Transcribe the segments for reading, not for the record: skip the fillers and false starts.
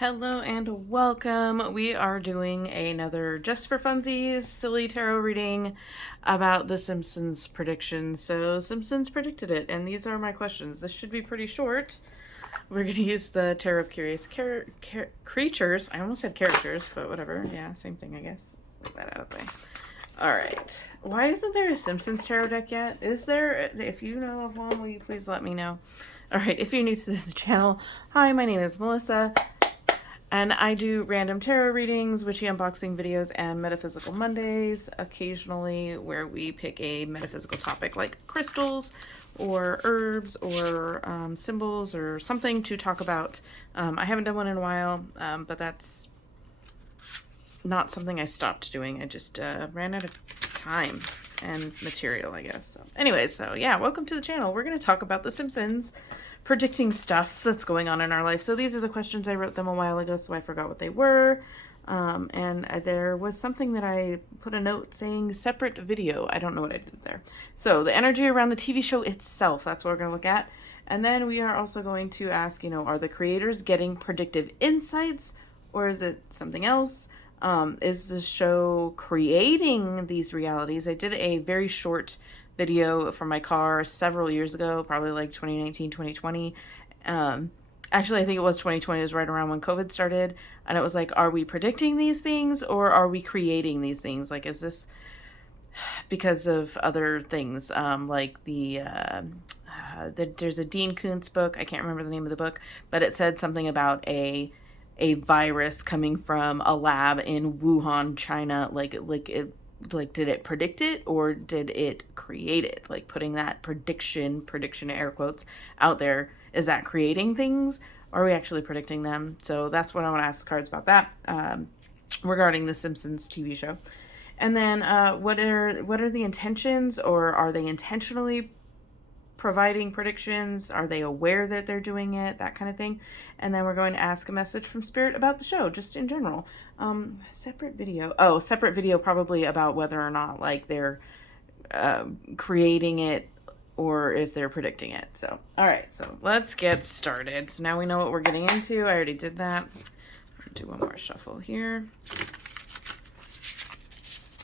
Hello and welcome. We are doing another Just for Funsies silly tarot reading about the Simpsons prediction. So Simpsons predicted it, and these are my questions. This should be pretty short. We're going to use the Tarot of Curious Creatures. I almost said characters, but whatever. Yeah, same thing, I guess. Leave that out of the way. All right. Why isn't there a Simpsons tarot deck yet? Is there? If you know of one, will you please let me know? All right. If you're new to this channel, hi, my name is Melissa. And I do random tarot readings, witchy unboxing videos, and metaphysical Mondays, occasionally where we pick a metaphysical topic like crystals or herbs or symbols or something to talk about. I haven't done one in a while, but that's not something I stopped doing. I just ran out of time and material, I guess. So anyways, so yeah, welcome to the channel. We're going to talk about The Simpsons, predicting stuff that's going on in our life. So these are the questions. I wrote them a while ago, so I forgot what they were. And there was something that I put a note saying separate video. I don't know what I did there. So the energy around the TV show itself, that's what we're going to look at. And then we are also going to ask, are the creators getting predictive insights, or is it something else? Is the show creating these realities? I did a very short video from my car several years ago, probably like 2019, 2020. Actually, I think it was 2020. It was right around when COVID started. And it was like, are we predicting these things or are we creating these things? Like, is this because of other things? Like there's a Dean Koontz book. I can't remember the name of the book, but it said something about a virus coming from a lab in Wuhan, China. Like did it predict it or did it create it? Like putting that prediction air quotes out there, is that creating things? Or are we actually predicting them? So that's what I want to ask the cards about that regarding the Simpsons TV show. And then what are the intentions, or are they intentionally providing predictions? Are they aware that they're doing it? That kind of thing. And then we're going to ask a message from Spirit about the show, just in general. Separate video probably about whether or not like they're creating it or if they're predicting it. So, all right, so let's get started. So now we know what we're getting into. I already did that. I'll do one more shuffle here.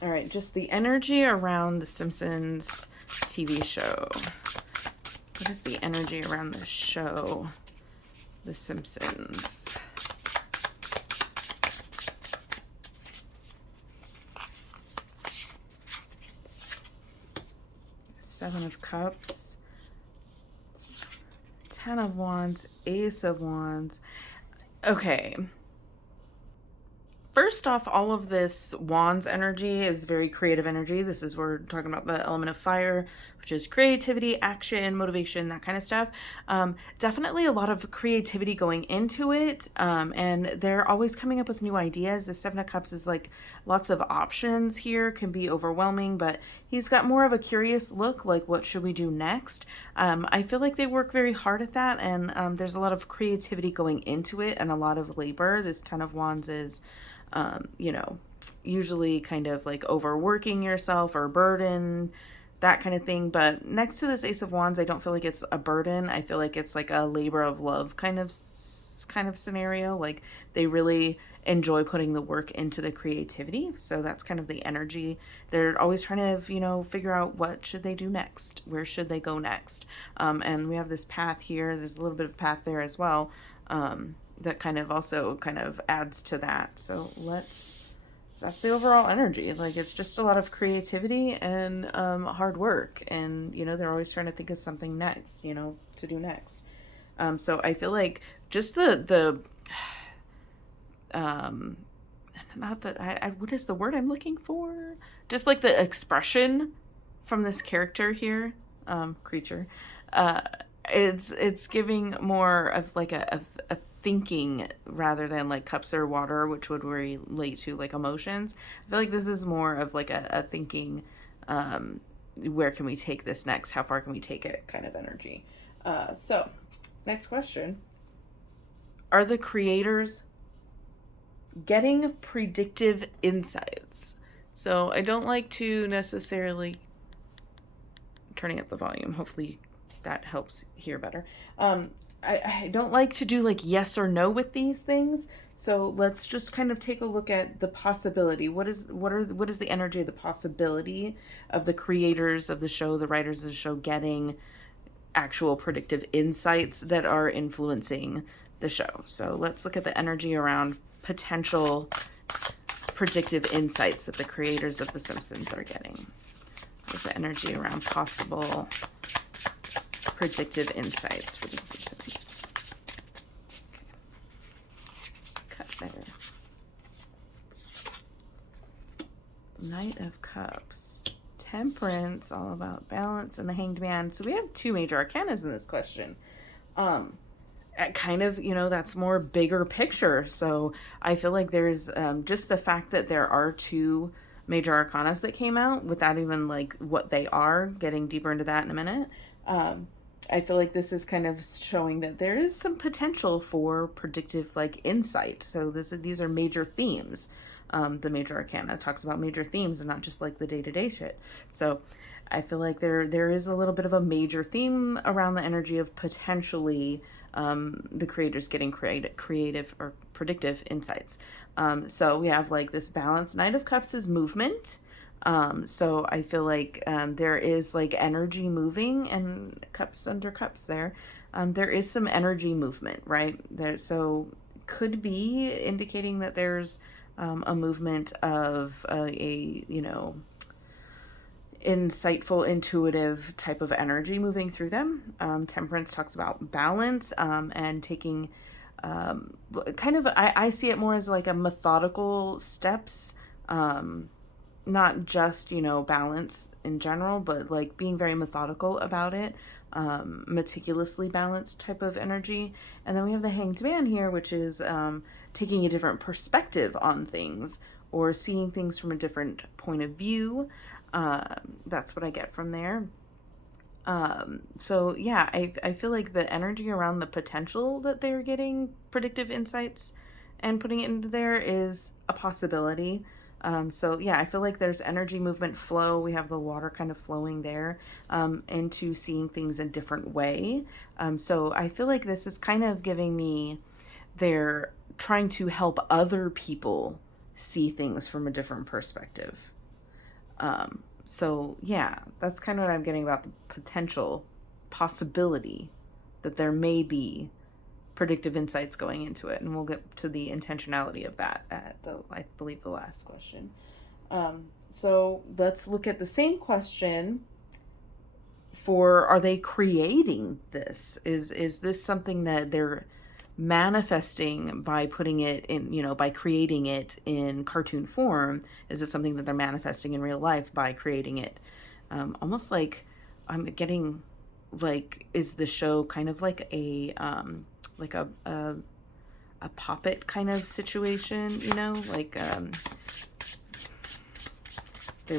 All right, just the energy around the Simpsons TV show. What is the energy around the show, The Simpsons? Seven of Cups, Ten of Wands, Ace of Wands. Okay. First off, all of this Wands energy is very creative energy. This is where we're talking about the element of fire, which is creativity, action, motivation, that kind of stuff. Definitely a lot of creativity going into it. And they're always coming up with new ideas. The Seven of Cups is like lots of options here, can be overwhelming, but he's got more of a curious look, like what should we do next? I feel like they work very hard at that, and there's a lot of creativity going into it and a lot of labor. This Ten of Wands is usually kind of like overworking yourself or burden, that kind of thing. But next to this Ace of Wands, I don't feel like it's a burden. I feel like it's like a labor of love kind of scenario. Like they really enjoy putting the work into the creativity. So that's kind of the energy. They're always trying to, figure out what should they do next? Where should they go next? And we have this path here. There's a little bit of path there as well. That kind of also adds to that. So that's the overall energy. Like it's just a lot of creativity and hard work, and they're always trying to think of something next, to do next. So I feel like just the not that what is the word I'm looking for? Just like the expression from this character here, creature, it's giving more of like a thinking rather than like cups or water, which would relate to like emotions. I feel like this is more of like a thinking, where can we take this next? How far can we take it kind of energy. So next question. Are the creators getting predictive insights? So I don't like to necessarily, turning up the volume, hopefully that helps hear better. I don't like to do like yes or no with these things So let's just kind of take a look at the possibility. What is the energy of the possibility of the creators of the show, the writers of the show, getting actual predictive insights that are influencing the show? So let's look at the energy around potential predictive insights that the creators of The Simpsons are getting. What's the energy around possible predictive insights for The Simpsons? Okay. Cut there. Knight of Cups. Temperance, all about balance, and the Hanged Man. So we have two major arcanas in this question. Kind of, that's more bigger picture. So I feel like there's just the fact that there are two major arcanas that came out without even like what they are, getting deeper into that in a minute. I feel like this is kind of showing that there is some potential for predictive like insight. So these are major themes. The major arcana talks about major themes and not just like the day-to-day shit. So I feel like there is a little bit of a major theme around the energy of potentially the creators getting creative or predictive insights. So we have like this balance. Knight of Cups is movement. So I feel like there is like energy moving, and cups under cups there. There is some energy movement, right? So could be indicating that there's a movement of a insightful, intuitive type of energy moving through them. Temperance talks about balance and taking kind of, I see it more as like a methodical steps, not just, balance in general, but like being very methodical about it, meticulously balanced type of energy. And then we have the Hanged Man here, which is taking a different perspective on things or seeing things from a different point of view. That's what I get from there. So yeah, I feel like the energy around the potential that they're getting predictive insights and putting it into there is a possibility. So yeah, I feel like there's energy, movement, flow. We have the water kind of flowing there into seeing things a different way. So I feel like this is kind of giving me, they're trying to help other people see things from a different perspective. So yeah, that's kind of what I'm getting about the potential possibility that there may be predictive insights going into it, and we'll get to the intentionality of that at I believe the last question. So let's look at the same question for, are they creating this? Is this something that they're manifesting by putting it in, by creating it in cartoon form? Is it something that they're manifesting in real life by creating it? Almost like I'm getting like, is the show kind of like a puppet kind of situation, like they're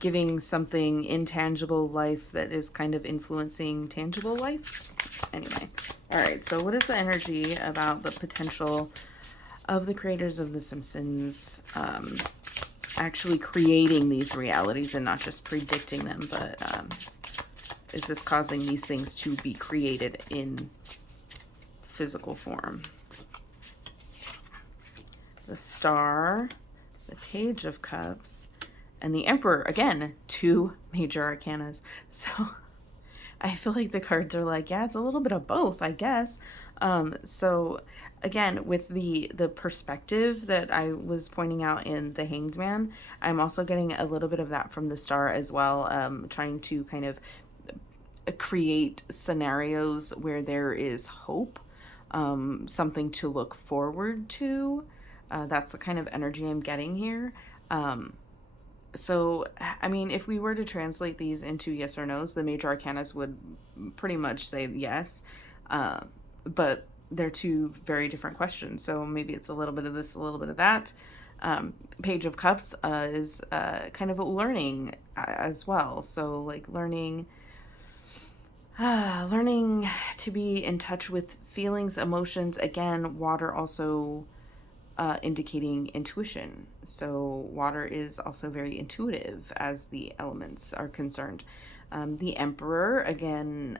giving something intangible life that is kind of influencing tangible life. Anyway, all right, so what is the energy about the potential of the creators of The Simpsons actually creating these realities and not just predicting them, but is this causing these things to be created in physical form? The Star, the Page of Cups, and the Emperor. Again, two major arcanas. So I feel like the cards are like, yeah, it's a little bit of both, I guess. So again, with the perspective that I was pointing out in the Hanged Man, I'm also getting a little bit of that from the Star as well, trying to kind of create scenarios where there is hope, something to look forward to. That's the kind of energy I'm getting here. So, I mean, if we were to translate these into yes or no's, the major arcanas would pretty much say yes. But they're two very different questions. So maybe it's a little bit of this, a little bit of that. Page of Cups is kind of learning as well. So like learning to be in touch with feelings, emotions. Again, water also indicating intuition. So water is also very intuitive as the elements are concerned. The Emperor, again,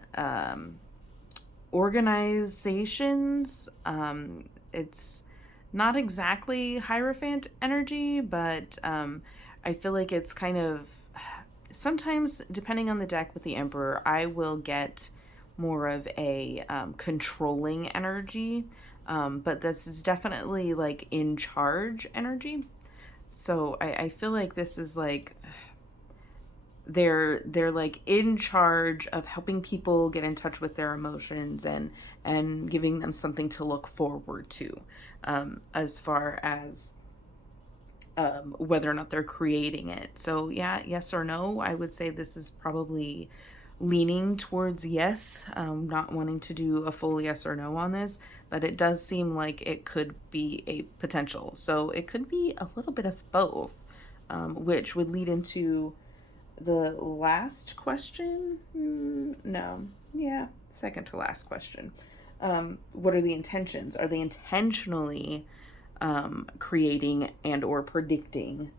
organizations. It's not exactly Hierophant energy, but I feel like it's kind of, sometimes depending on the deck with the Emperor, I will get more of a controlling energy, but this is definitely like in charge energy. So I feel like this is like they're like in charge of helping people get in touch with their emotions and giving them something to look forward to, as far as whether or not they're creating it. So yeah, yes or no, I would say this is probably leaning towards yes, not wanting to do a full yes or no on this, but it does seem like it could be a potential. So it could be a little bit of both, which would lead into the last question. No, yeah, second to last question. What are the intentions? Are they intentionally creating and or predicting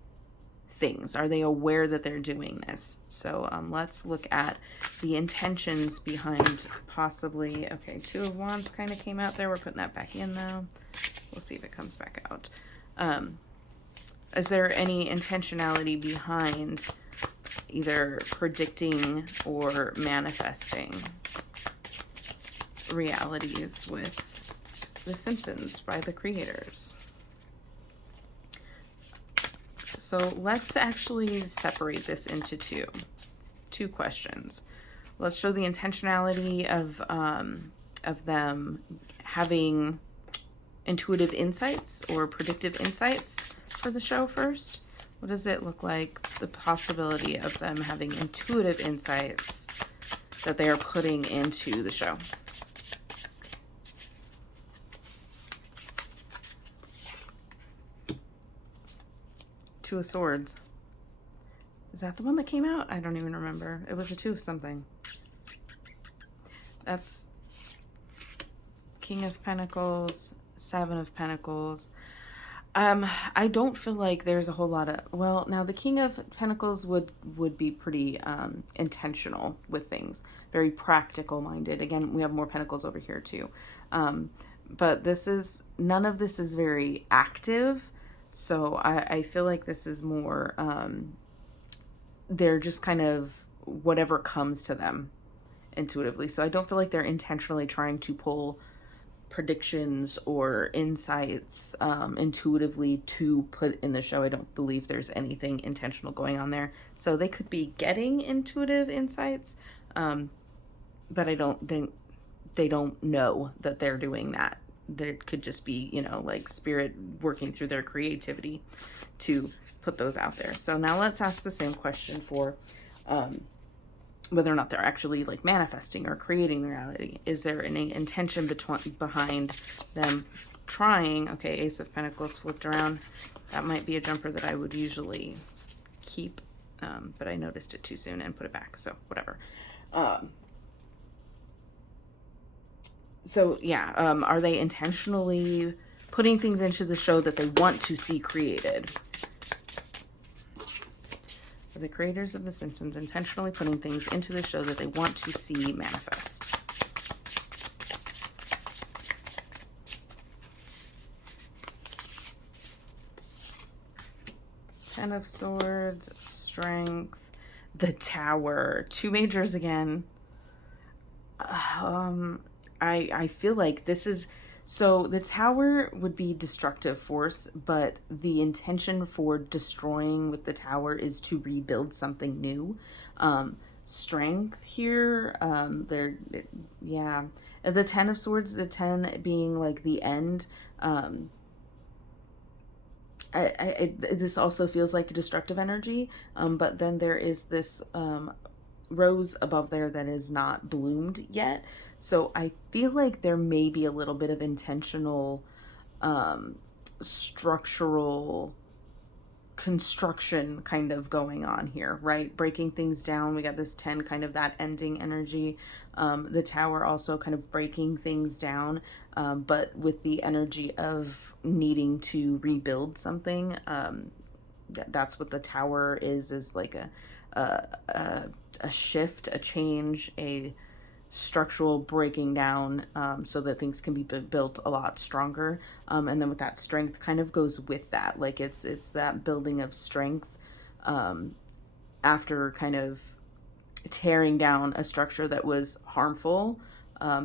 things? Are they aware that they're doing this? So let's look at the intentions behind possibly, okay, Two of Wands kind of came out there. We're putting that back in though. We'll see if it comes back out. Is there any intentionality behind either predicting or manifesting realities with The Simpsons by the creators? So let's actually separate this into two questions. Let's show the intentionality of them having intuitive insights or predictive insights for the show first. What does it look like, the possibility of them having intuitive insights that they are putting into the show? Two of Swords. Is that the one that came out? I don't even remember. It was a two of something. That's King of Pentacles, Seven of Pentacles. I don't feel like there's a whole lot of, well, now the King of Pentacles would be pretty intentional with things, very practical minded. Again, we have more pentacles over here too. But this is, none of this is very active. So I feel like this is more, they're just kind of whatever comes to them intuitively. So I don't feel like they're intentionally trying to pull predictions or insights intuitively to put in the show. I don't believe there's anything intentional going on there. So they could be getting intuitive insights, but I don't think they don't know that they're doing that. There could just be, you know, like spirit working through their creativity to put those out there. So now let's ask the same question for whether or not they're actually like manifesting or creating reality. Is there any intention behind them trying? Okay, Ace of Pentacles flipped around. That might be a jumper that I would usually keep, but I noticed it too soon and put it back, so whatever. So yeah, are they intentionally putting things into the show that they want to see created? Are the creators of The Simpsons intentionally putting things into the show that they want to see manifest? Ten of Swords, Strength, the Tower, two majors again. I feel like this is, so the Tower would be destructive force, but the intention for destroying with the Tower is to rebuild something new. Strength here, yeah. The Ten of Swords, the 10 being like the end. This also feels like a destructive energy, but then there is this rose above there that is not bloomed yet. So I feel like there may be a little bit of intentional structural construction kind of going on here, right? Breaking things down. We got this 10, kind of that ending energy. The Tower also kind of breaking things down, but with the energy of needing to rebuild something. That's what the Tower is like a shift, a change, a structural breaking down, so that things can be built a lot stronger. And then with that, strength kind of goes with that. Like it's that building of strength, after kind of tearing down a structure that was harmful,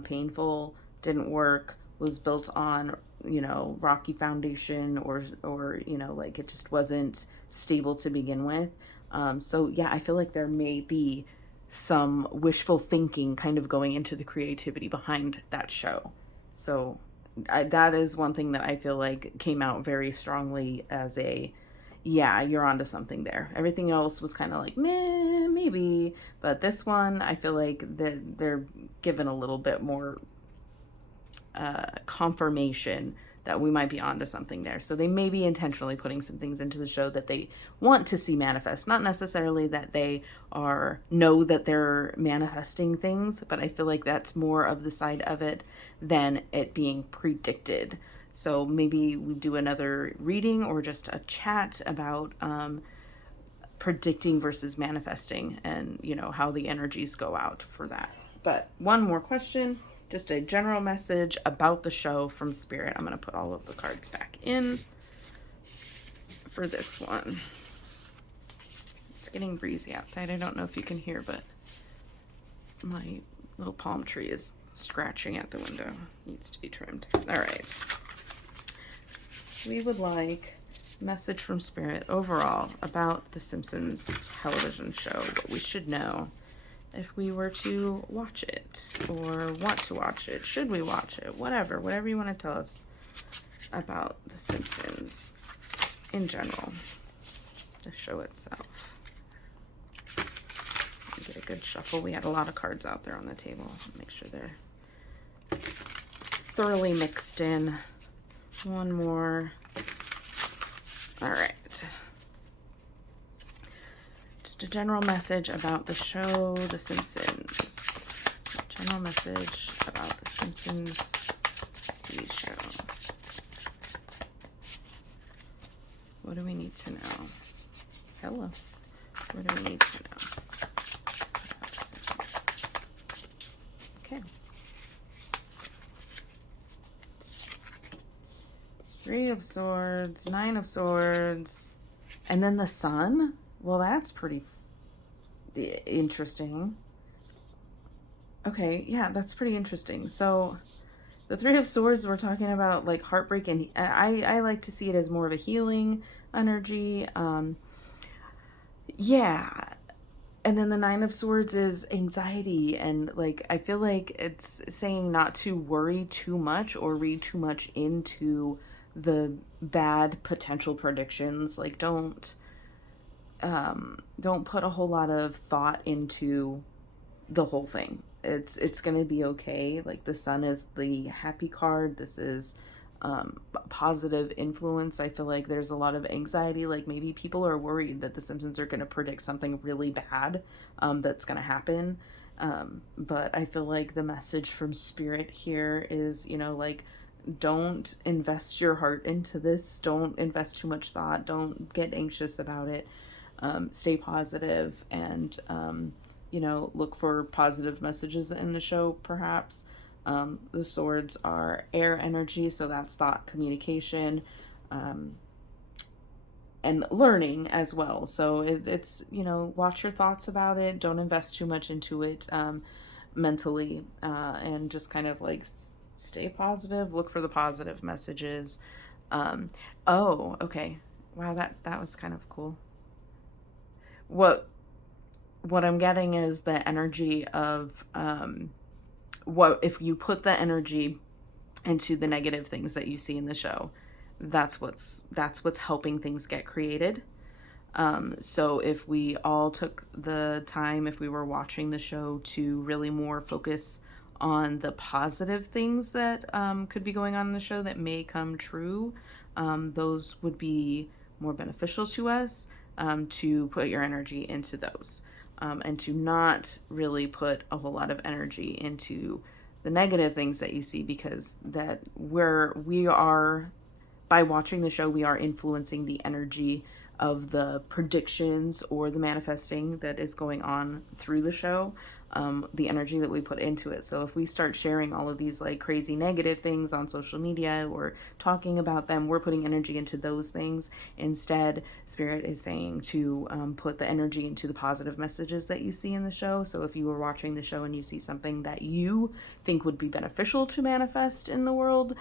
painful, didn't work, was built on, rocky foundation, or like it just wasn't stable to begin with. So yeah, I feel like there may be some wishful thinking kind of going into the creativity behind that show. So that is one thing that I feel like came out very strongly as a, yeah, you're onto something there. Everything else was kind of like, meh, maybe. But this one, I feel like they're given a little bit more confirmation that we might be onto something there. So they may be intentionally putting some things into the show that they want to see manifest. Not necessarily that they know that they're manifesting things, but I feel like that's more of the side of it than it being predicted. So maybe we do another reading or just a chat about predicting versus manifesting, and how the energies go out for that. But one more question, just a general message about the show from Spirit. I'm going to put all of the cards back in for this one. It's getting breezy outside. I don't know if you can hear, but my little palm tree is scratching at the window. Needs to be trimmed. All right. We would like a message from Spirit overall about the Simpsons television show, what we should know if we were to watch it or want to watch it. Should we watch it? Whatever you want to tell us about the Simpsons in general, the show itself. Get a good shuffle. We had a lot of cards out there on the table. Make sure they're thoroughly mixed in. One more. All right. Just a general message about the show, The Simpsons. General message about The Simpsons TV show. What do we need to know? Hello. What do we need to know? Okay. Three of Swords, Nine of Swords, and then the Sun? Well, that's pretty interesting. Okay, yeah, that's pretty interesting. So, the Three of Swords, we're talking about like heartbreak, and I like to see it as more of a healing energy. Yeah. And then the Nine of Swords is anxiety, and like I feel like it's saying not to worry too much or read too much into the bad potential predictions. Like don't put a whole lot of thought into the whole thing. It's gonna be okay. Like the Sun is the happy card. This is positive influence. I feel like there's a lot of anxiety. Like maybe people are worried that the Simpsons are going to predict something really bad that's going to happen. But I feel like the message from Spirit here is, like, don't invest your heart into this. Don't invest too much thought. Don't get anxious about it. Stay positive and, look for positive messages in the show, perhaps. The swords are air energy, so that's thought, communication, and learning as well. So it's, watch your thoughts about it. Don't invest too much into it mentally, and just kind of like stay positive, look for the positive messages. Oh, okay. Wow, that was kind of cool. What I'm getting is the energy of, what if you put the energy into the negative things that you see in the show, that's what's helping things get created. So if we all took the time, if we were watching the show, to really more focus on the positive things that could be going on in the show that may come true, those would be more beneficial to us, to put your energy into those. And to not really put a whole lot of energy into the negative things that you see, because we are, by watching the show, we are influencing the energy of the predictions or the manifesting that is going on through the show. the energy that we put into it. So if we start sharing all of these like crazy negative things on social media or talking about them, we're putting energy into those things. Instead, Spirit is saying to put the energy into the positive messages that you see in the show. So if you were watching the show and you see something that you think would be beneficial to manifest in the world,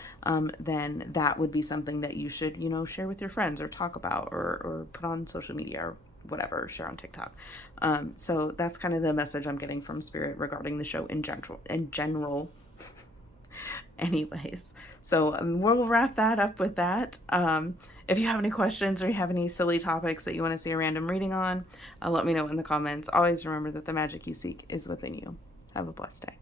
then that would be something that you should, share with your friends or talk about or put on social media or whatever, share on TikTok. So that's kind of the message I'm getting from Spirit regarding the show in general. Anyways, so we'll wrap that up with that. If you have any questions or you have any silly topics that you want to see a random reading on, let me know in the comments. Always remember that the magic you seek is within you. Have a blessed day.